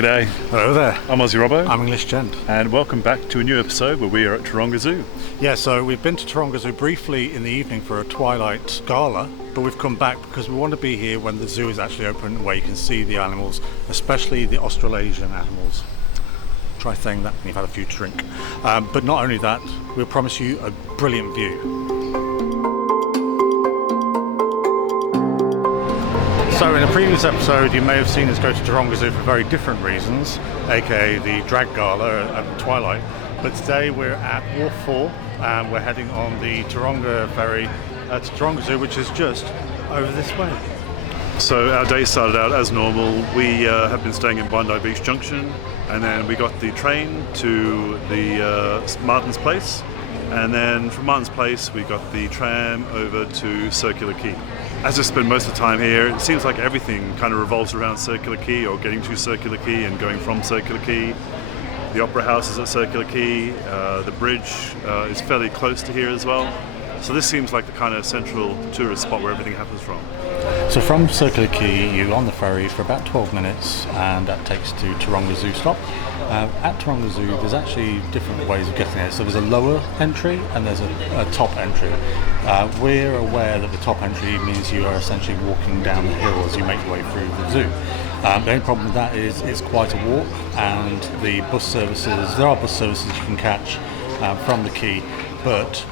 G'day, Hello there. I'm Aussie Robbo, I'm English Gent. and welcome back to a new episode where we are at Taronga Zoo. Yeah, so we've been to Taronga Zoo briefly in the evening for a twilight gala, but we've come back because we want to be here when the zoo is actually open, where you can see the animals, especially the Australasian animals. Try saying that when you've had a few to drink. But not only that, we'll promise you a brilliant view. So in a previous episode you may have seen us go to Taronga Zoo for very different reasons, aka the drag gala at twilight, but today we're at Wharf 4 and we're heading on the Taronga ferry to Taronga Zoo, which is just over this way. So our day started out as normal. We have been staying in Bondi Beach Junction, and then we got the train to the Martin's Place, and then from Martin's Place we got the tram over to Circular Quay. As I spend most of the time here, it seems like everything kind of revolves around Circular Quay, or getting to Circular Quay and going from Circular Quay. The Opera House is at Circular Quay, the bridge is fairly close to here as well. So this seems like the kind of central tourist spot where everything happens from. So from Circular Quay you're on the ferry for about 12 minutes and that takes to Taronga Zoo stop. At Taronga Zoo there's actually different ways of getting there. So there's a lower entry and there's a top entry. We're aware that the top entry means you are essentially walking down the hill as you make your way through the zoo. The only problem with that is it's quite a walk, and the bus services, there are bus services you can catch from the quay, but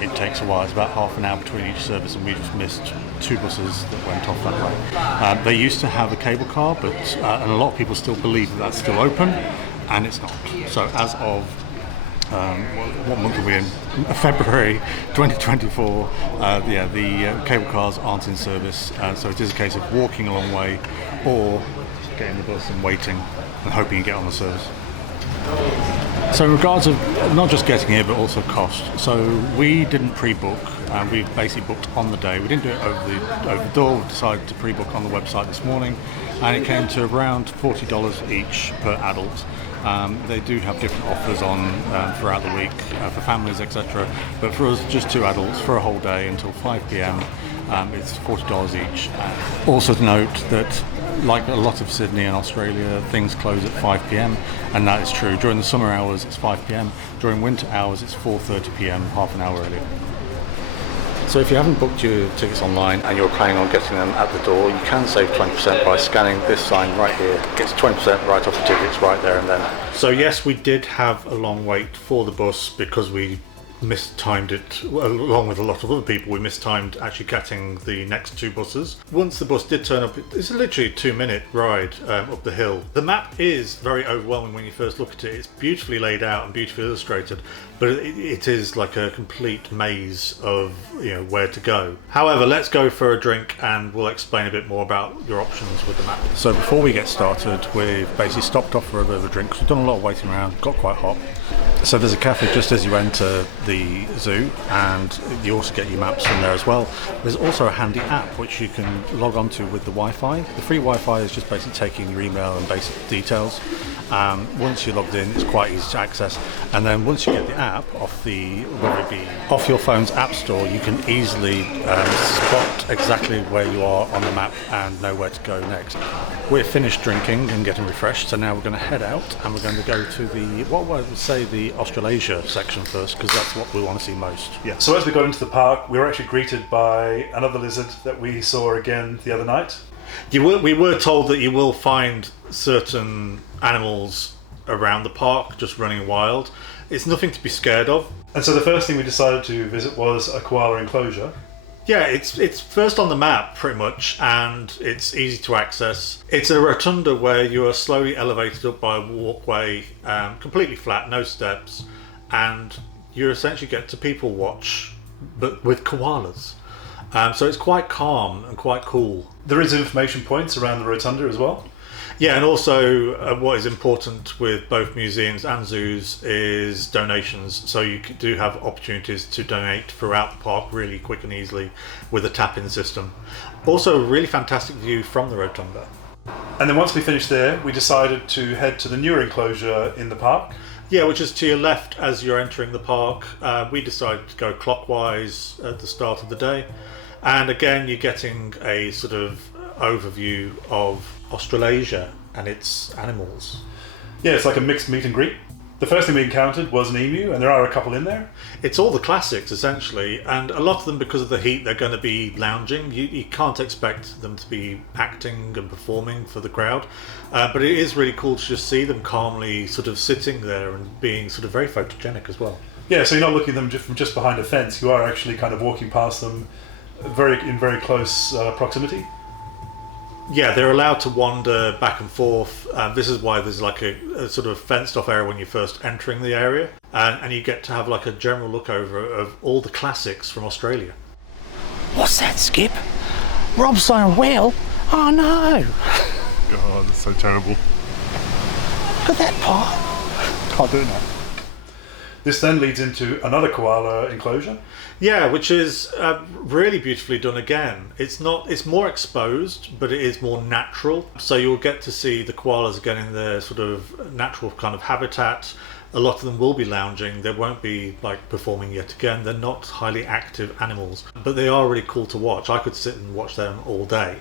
it takes a while. It's about half an hour between each service, and we just missed two buses that went off that way. They used to have a cable car, but and a lot of people still believe that that's still open, and it's not. So as of what month are we in? February 2024. The cable cars aren't in service, so it is a case of walking a long way or getting the bus and waiting and hoping you get on the service. So in regards of not just getting here but also cost, so we didn't pre-book, we basically booked on the day. We didn't do it over the door. We decided to pre-book on the website this morning, and it came to around $40 each per adult. They do have different offers on throughout the week for families, etc. But for us, just two adults for a whole day until 5 p.m, it's $40 each. Also to note that, like a lot of Sydney and Australia, things close at 5 p.m, and that is true. During the summer hours, it's 5 p.m. During winter hours, it's 4:30 p.m, half an hour earlier. So if you haven't booked your tickets online and you're planning on getting them at the door, you can save 20% by scanning this sign right here. It gets 20% right off the tickets right there and then. So yes, we did have a long wait for the bus because we mistimed it, along with a lot of other people. We mistimed actually catching the next two buses. Once the bus did turn up, it's literally a 2-minute ride up the hill. The map is very overwhelming when you first look at it. It's beautifully laid out and beautifully illustrated, but it is like a complete maze of where to go. However, let's go for a drink and we'll explain a bit more about your options with the map. So before we get started, we've basically stopped off for a bit of a drink because we've done a lot of waiting around, got quite hot. So there's a cafe just as you enter the zoo, and you also get your maps from there as well. There's also a handy app which you can log on to with the Wi-Fi. The free Wi-Fi is just basically taking your email and basic details. Once you're logged in, it's quite easy to access, and then once you get the app off off your phone's app store, you can easily spot exactly where you are on the map and know where to go next. We're finished drinking and getting refreshed, so now we're going to head out and we're going to go to the Australasia section first, because that's what we want to see most. Yeah. So as we got into the park, we were actually greeted by another lizard that we saw again the other night. We were told that you will find certain animals around the park just running wild. It's nothing to be scared of. And so the first thing we decided to visit was a koala enclosure. Yeah, it's first on the map pretty much, and it's easy to access. It's a rotunda where you are slowly elevated up by a walkway, completely flat, no steps, and you essentially get to people watch, but with koalas. So it's quite calm and quite cool. There is information points around the rotunda as well. Yeah, and also what is important with both museums and zoos is donations. So you do have opportunities to donate throughout the park really quick and easily with a tap-in system. Also, a really fantastic view from the rotunda. And then once we finished there, we decided to head to the newer enclosure in the park. Yeah, which is to your left as you're entering the park. We decided to go clockwise at the start of the day. And again, you're getting a sort of overview of Australasia and its animals. Yeah, it's like a mixed meet and greet. The first thing we encountered was an emu, and there are a couple in there. It's all the classics, essentially, and a lot of them, because of the heat, they're going to be lounging. You can't expect them to be acting and performing for the crowd, but it is really cool to just see them calmly sort of sitting there and being sort of very photogenic as well. Yeah, so you're not looking at them from just behind a fence. You are actually kind of walking past them in very close proximity. Yeah, they're allowed to wander back and forth. This is why there's like a sort of fenced off area when you're first entering the area, and you get to have like a general look over of all the classics from Australia. What's that, Skip? Rob's on a wheel? Oh no! God, that's so terrible. Look at that part. Can't do it now. This then leads into another koala enclosure. Yeah, which is really beautifully done again. It's more exposed, but it is more natural. So you'll get to see the koalas again in their sort of natural kind of habitat. A lot of them will be lounging. They won't be like performing yet again. They're not highly active animals, but they are really cool to watch. I could sit and watch them all day.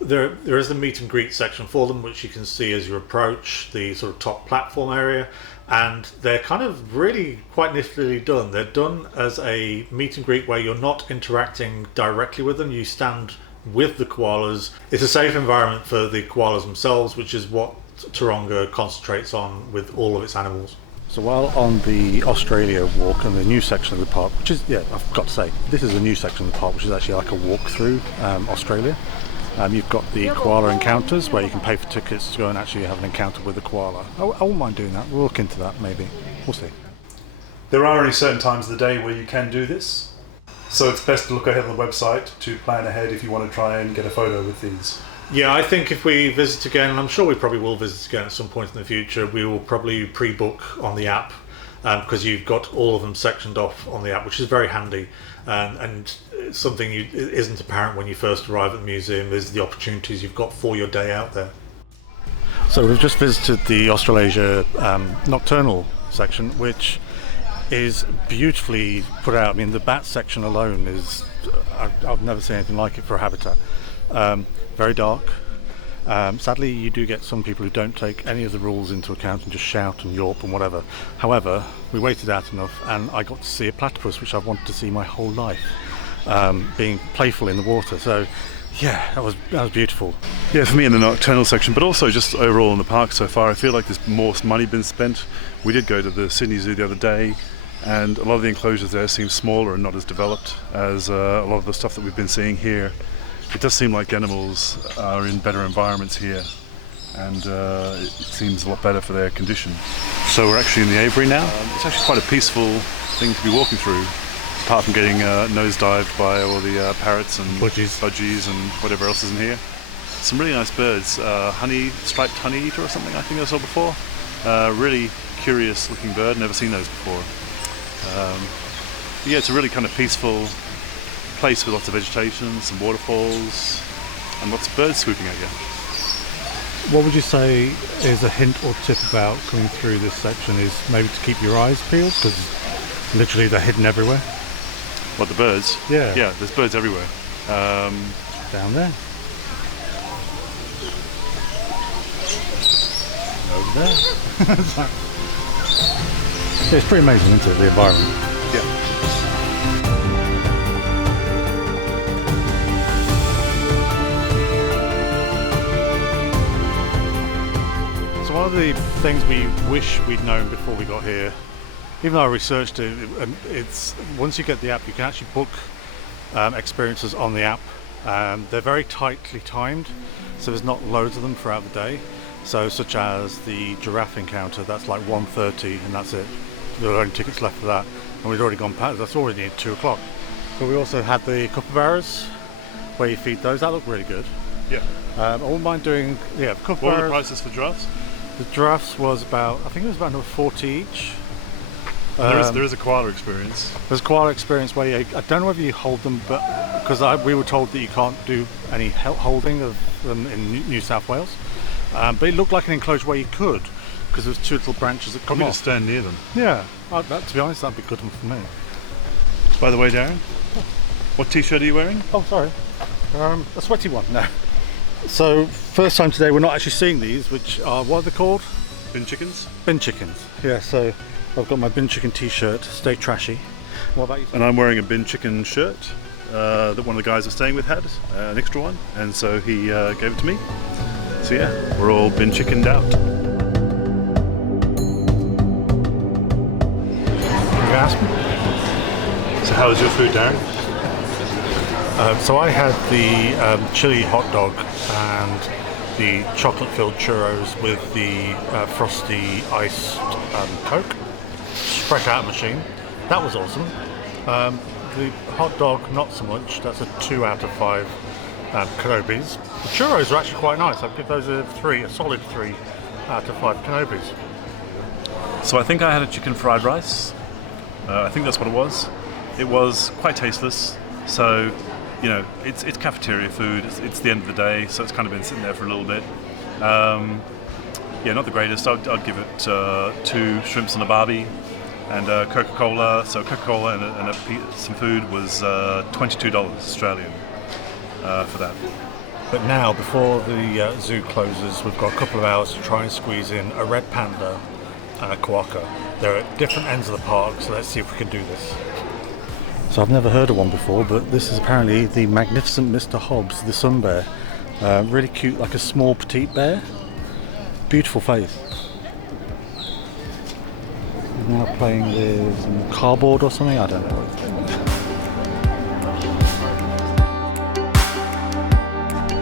There is the meet and greet section for them, which you can see as you approach the sort of top platform area. And they're kind of really quite niftily done. They're done as a meet and greet where you're not interacting directly with them. You stand with the koalas. It's a safe environment for the koalas themselves, which is what Taronga concentrates on with all of its animals. So while on the Australia walk and the new section of the park, which is, yeah, I've got to say, this is a new section of the park, which is actually like a walk through Australia. You've got the koala encounters where you can pay for tickets to go and actually have an encounter with the koala. I wouldn't mind doing that. We'll look into that maybe. We'll see. There are only certain times of the day where you can do this, so it's best to look ahead on the website to plan ahead if you want to try and get a photo with these. Yeah, I think if we visit again, and I'm sure we probably will visit again at some point in the future, we will probably pre-book on the app because you've got all of them sectioned off on the app, which is very handy. And something isn't apparent when you first arrive at the museum is the opportunities you've got for your day out there. So we've just visited the Australasia nocturnal section, which is beautifully put out. I mean, the bat section alone is, I've never seen anything like it for a habitat. Very dark. Sadly, you do get some people who don't take any of the rules into account and just shout and yawp and whatever. However, we waited out enough and I got to see a platypus, which I've wanted to see my whole life, being playful in the water. So yeah, that was beautiful. Yeah, for me in the nocturnal section, but also just overall in the park so far, I feel like there's more money been spent. We did go to the Sydney Zoo the other day, and a lot of the enclosures there seem smaller and not as developed as a lot of the stuff that we've been seeing here. It does seem like animals are in better environments here, and it seems a lot better for their condition. So we're actually in the aviary now. It's actually quite a peaceful thing to be walking through, apart from getting nosedived by all the parrots and budgies and whatever else is in here. Some really nice birds, striped honey eater or something I think I saw before. Really curious looking bird, never seen those before. Yeah, it's a really kind of peaceful place with lots of vegetation, some waterfalls, and lots of birds swooping at you. What would you say is a hint or tip about coming through this section is maybe to keep your eyes peeled, because literally they're hidden everywhere? What, the birds? Yeah. Yeah, there's birds everywhere. Down there. Over there. Yeah, it's pretty amazing, isn't it, the environment? Yeah. So one of the things we wish we'd known before we got here, even though I researched it, it's once you get the app, you can actually book experiences on the app. They're very tightly timed, so there's not loads of them throughout the day. So such as the giraffe encounter, that's like 1:30 and that's it. There are only tickets left for that, and we'd already gone past. That's already at 2 o'clock. But we also had the kookaburras, where you feed those. That looked really good. Yeah. I wouldn't mind doing kookaburras. What were the prices for giraffes? The giraffes was about, I think it was about another 40 each. There is a koala experience. There's a koala experience where I don't know whether you hold them, but because we were told that you can't do any holding of them in New South Wales. But it looked like an enclosure where you could, because there was two little branches that come Probably off. just stand near them. Yeah, to be honest, that'd be good one for me. By the way, Darren, what t-shirt are you wearing? Oh, sorry. A sweaty one, no. So first time today we're not actually seeing these, which are, what are they called? Bin chickens. Bin chickens. Yeah, so I've got my bin chicken t-shirt, stay trashy. What about you? And I'm wearing a bin chicken shirt that one of the guys I'm staying with had, an extra one, and so he gave it to me. So yeah, we're all bin chickened out. You asked me? So how was your food, Darren? So I had the chili hot dog and the chocolate-filled churros with the frosty iced Coke, fresh out of the machine. That was awesome. The hot dog, not so much. That's a 2 out of 5 Canobis. The churros are actually quite nice. I'd give those a solid 3 out of 5 Canobis. So I think I had a chicken fried rice. I think that's what it was. It was quite tasteless. So, you know, it's cafeteria food. It's the end of the day, so it's kind of been sitting there for a little bit. Yeah, not the greatest. I'd give it 2 shrimps and a barbie and Coca-Cola. So Coca-Cola and some food was $22 Australian for that. But now, before the zoo closes, we've got a couple of hours to try and squeeze in a red panda and a quokka. They're at different ends of the park, so let's see if we can do this. So I've never heard of one before, but this is apparently the magnificent Mr. Hobbs, the sun bear. Really cute, like a small petite bear. Beautiful face. He's now playing with some cardboard or something, I don't know.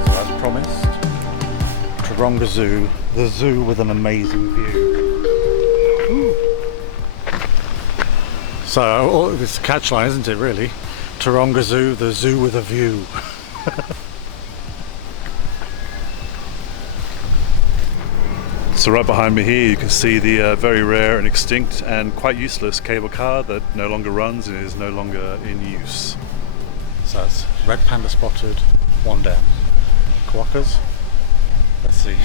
So as promised, Taronga Zoo, the zoo with an amazing view. So, it's a catchline, isn't it, really? Taronga Zoo, the zoo with a view. So right behind me here you can see the very rare and extinct and quite useless cable car that no longer runs and is no longer in use. So that's red panda spotted, 1 down. Quokkas? Let's see.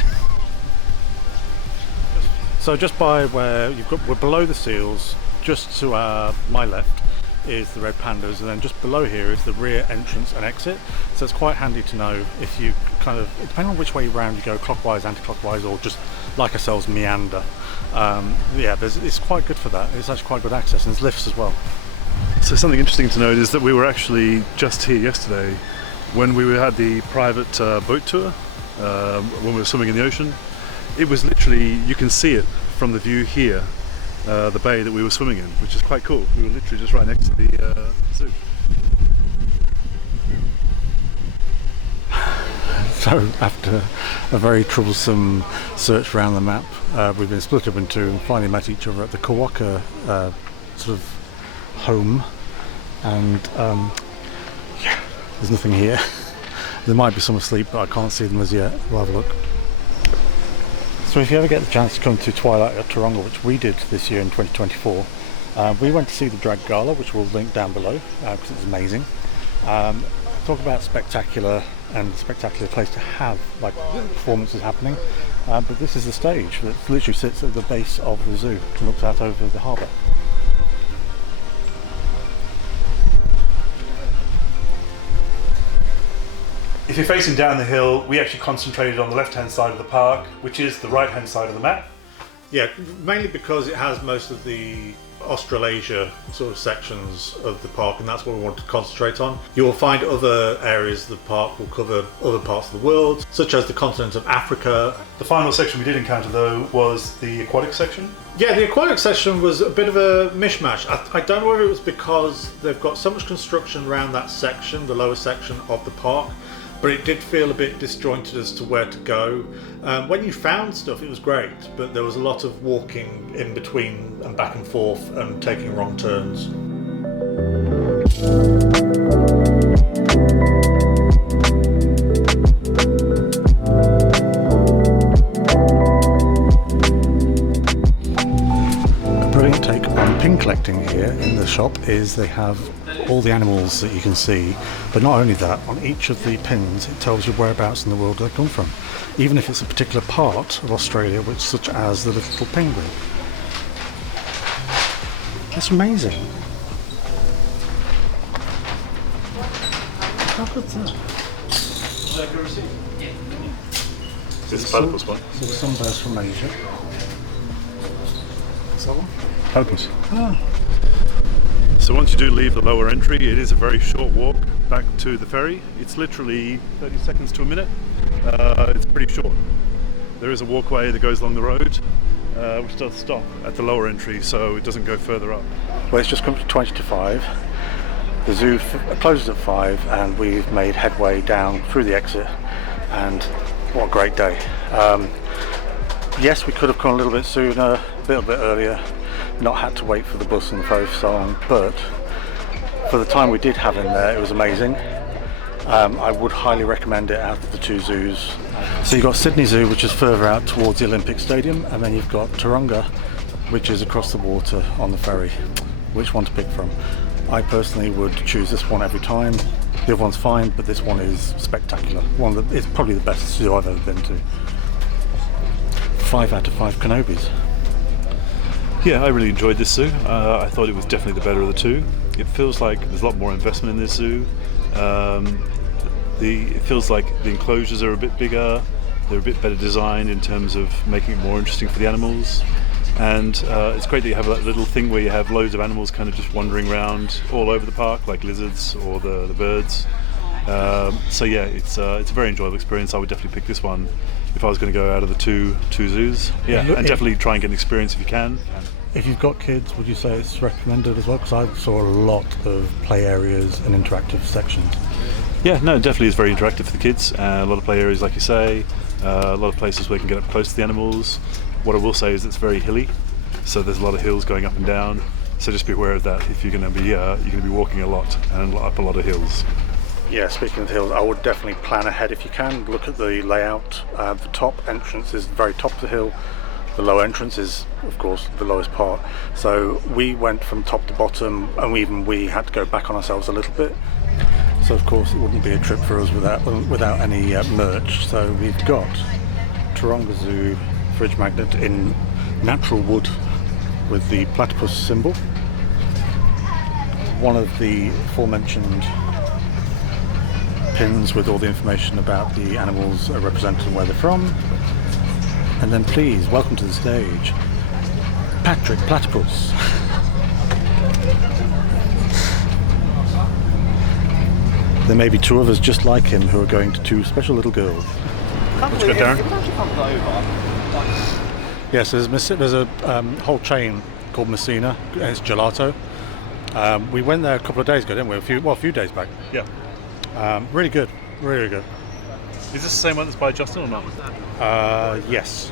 So just by where we're below the seals, just to my left is the red pandas, and then just below here is the rear entrance and exit. So it's quite handy to know if you kind of, depending on which way round you go, clockwise, anti-clockwise, or just like ourselves meander. Yeah, it's quite good for that. It's actually quite good access, and there's lifts as well. So something interesting to note is that we were actually just here yesterday when we had the private boat tour when we were swimming in the ocean. It was literally, you can see it from the view here. The bay that we were swimming in, which is quite cool. We were literally just right next to the zoo. So after a very troublesome search around the map, we've been split up in 2 and finally met each other at the quokka sort of home, and yeah, there's nothing here. There might be some asleep, but I can't see them as yet. We'll have a look. So if you ever get the chance to come to Twilight at Taronga, which we did this year in 2024, we went to see the drag gala, which we'll link down below because it's amazing. Talk about spectacular place to have like performances happening, but this is the stage that literally sits at the base of the zoo and looks out over the harbour. If you're facing down the hill, we actually concentrated on the left-hand side of the park, which is the right-hand side of the map. Yeah, mainly because it has most of the Australasia sort of sections of the park, and that's what we want to concentrate on. You'll find other areas of the park will cover other parts of the world, such as the continent of Africa. The final section we did encounter, though, was the aquatic section. Yeah, the aquatic section was a bit of a mishmash. I don't know whether it was because they've got so much construction around that section, the lower section of the park, but it did feel a bit disjointed as to where to go. When you found stuff, it was great, but there was a lot of walking in between and back and forth and taking wrong turns. A brilliant take on pin collecting here in the shop is they have all the animals that you can see, but not only that, on each of the pins it tells you whereabouts in the world they come from, even if it's a particular part of Australia, which such as the little penguin. That's amazing. How good's that? This is the platypus one. So the sunburst from Asia. Is that one? Platypus. Ah. So once you do leave the lower entry, it is a very short walk back to the ferry. It's literally 30 seconds to a minute. It's pretty short. There is a walkway that goes along the road, which does stop at the lower entry, so it doesn't go further up. Well, it's just come to 20 to 5. The zoo closes at 5, and we've made headway down through the exit. And what a great day! Yes, we could have come a little bit sooner, a little bit earlier, not had to wait for the bus and the ferry for so long. But for the time we did have in there, it was amazing. I would highly recommend it out of the two zoos. So you've got Sydney Zoo, which is further out towards the Olympic Stadium, and then you've got Taronga, which is across the water on the ferry. Which one to pick from? I personally would choose this one every time. The other one's fine, but this one is spectacular. It's probably the best zoo I've ever been to. 5 out of 5 Kenobis. Yeah, I really enjoyed this zoo. I thought it was definitely the better of the two. It feels like there's a lot more investment in this zoo. It feels like the enclosures are a bit bigger, they're a bit better designed in terms of making it more interesting for the animals. And it's great that you have that little thing where you have loads of animals kind of just wandering around all over the park, like lizards or the birds. So yeah, it's a very enjoyable experience. I would definitely pick this one if I was going to go out of the two zoos. Yeah, and definitely try and get an experience if you can. If you've got kids, would you say it's recommended as well? Because I saw a lot of play areas and interactive sections. Yeah, no, it definitely is very interactive for the kids. A lot of play areas, like you say, a lot of places where you can get up close to the animals. What I will say is it's very hilly, so there's a lot of hills going up and down. So just be aware of that if you're going to be walking a lot and up a lot of hills. Yeah, speaking of hills, I would definitely plan ahead if you can. Look at the layout. The top entrance is the very top of the hill. The low entrance is, of course, the lowest part. So we went from top to bottom, and we had to go back on ourselves a little bit. So of course it wouldn't be a trip for us without any merch. So we've got Taronga Zoo fridge magnet in natural wood with the platypus symbol. One of the aforementioned pins with all the information about the animals represented and where they're from. And then please welcome to the stage Patrick Platypus. There may be two others just like him who are going to two special little girls. What you got, Darren? Yes, there's a whole chain called Messina. It's gelato. We went there a couple of days ago, didn't we? A few days back. Yeah. Really good, really good. Is this the same one that's by Justin or not? Yes,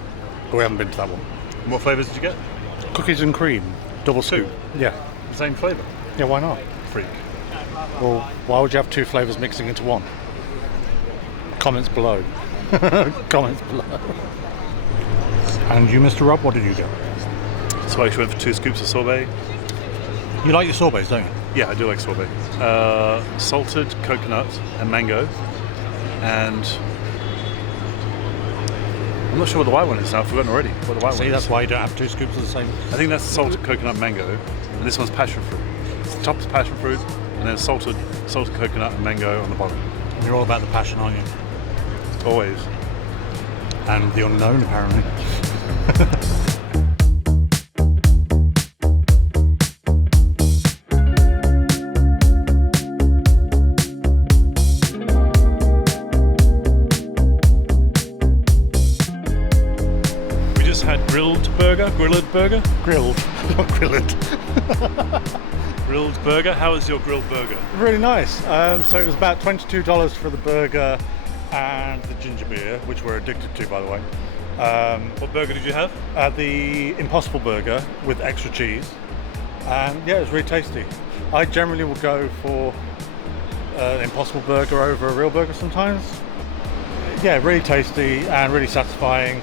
but we haven't been to that one. And what flavours did you get? Cookies and cream, double scoop. Yeah. The same flavour? Yeah, why not? Freak. Well, why would you have two flavours mixing into one? Comments below. Comments below. And you, Mr. Rob, what did you get? So I actually went for 2 scoops of sorbet. You like your sorbets, don't you? Yeah, I do like sorbet. Salted coconut and mango. And I'm not sure what the white one is now. I've forgotten already what the white one See, is. that's why you don't have 2 scoops of the same. I think that's salted coconut mango. And this one's passion fruit. The top is passion fruit, and then salted coconut and mango on the bottom. And you're all about the passion, aren't you? Always. And the unknown, apparently. We just had grilled burger. Grilled, not grilled. Grilled burger. How was your grilled burger? Really nice. So it was about $22 for the burger and the ginger beer, which we're addicted to, by the way. What burger did you have? The Impossible Burger with extra cheese. And yeah, it was really tasty. I generally will go for an Impossible Burger over a real burger sometimes. Yeah, really tasty and really satisfying.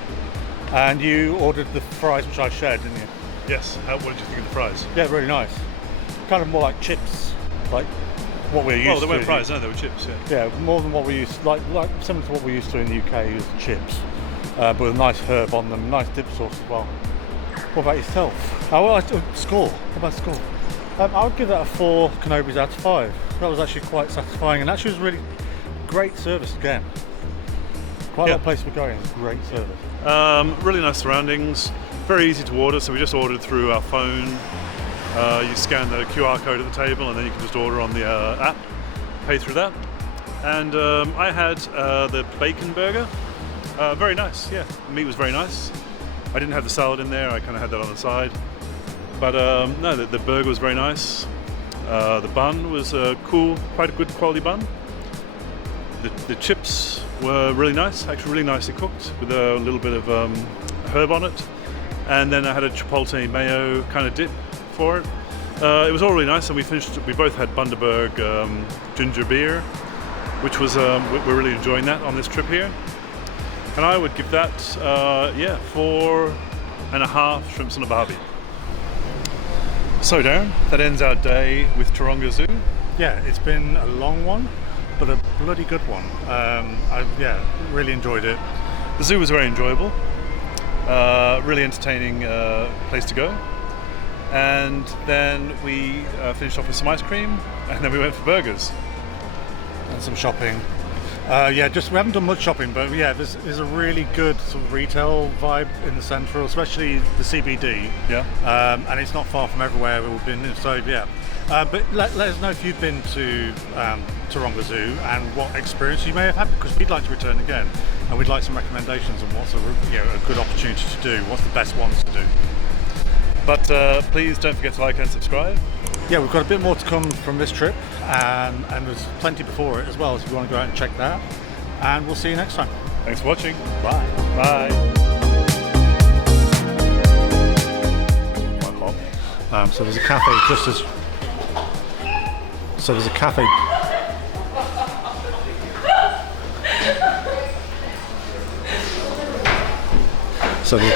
And you ordered the fries, which I shared, didn't you? Yes. What did you think of the fries? Yeah, really nice. Kind of more like chips, like what we're used to. Oh, they weren't fries, no, they were chips, yeah. Yeah, more than what we used, like similar to what we used to in the UK, is chips, but with a nice herb on them, nice dip sauce as well. What about yourself? Score. What about score? I would give that a 4 Kenobis out of 5. That was actually quite satisfying, and actually was really great service again. Quite a Yeah. lot of places we're going. Great service. Really nice surroundings. Very easy to order. So we just ordered through our phone. You scan the QR code at the table, and then you can just order on the app. Pay through that. And I had the bacon burger. Very nice. Yeah, the meat was very nice. I didn't have the salad in there. I kind of had that on the side. But no, the burger was very nice. The bun was cool, quite a good quality bun. The chips were really nice, actually really nicely cooked with a little bit of herb on it. And then I had a chipotle mayo kind of dip for it. It was all really nice, and we both had Bundaberg ginger beer, which was we're really enjoying that on this trip here. And I would give that 4.5 shrimps on a barbie. So Darren, that ends our day with Taronga Zoo. Yeah, it's been a long one, but a bloody good one. I really enjoyed it. The zoo was very enjoyable, really entertaining place to go. And then we finished off with some ice cream, and then we went for burgers. And some shopping. We haven't done much shopping, but yeah, there's a really good sort of retail vibe in the central, especially the CBD. Yeah. And it's not far from everywhere we've been. So yeah. But let us know if you've been to Taronga Zoo and what experience you may have had, because we'd like to return again, and we'd like some recommendations on what's a good opportunity to do. What's the best ones to do? But please don't forget to like and subscribe. Yeah, we've got a bit more to come from this trip, and there's plenty before it as well, so if you want to go out and check that. And we'll see you next time. Thanks for watching. Bye. Bye. Quite hot. So there's a cafe just as. So there's a cafe. So the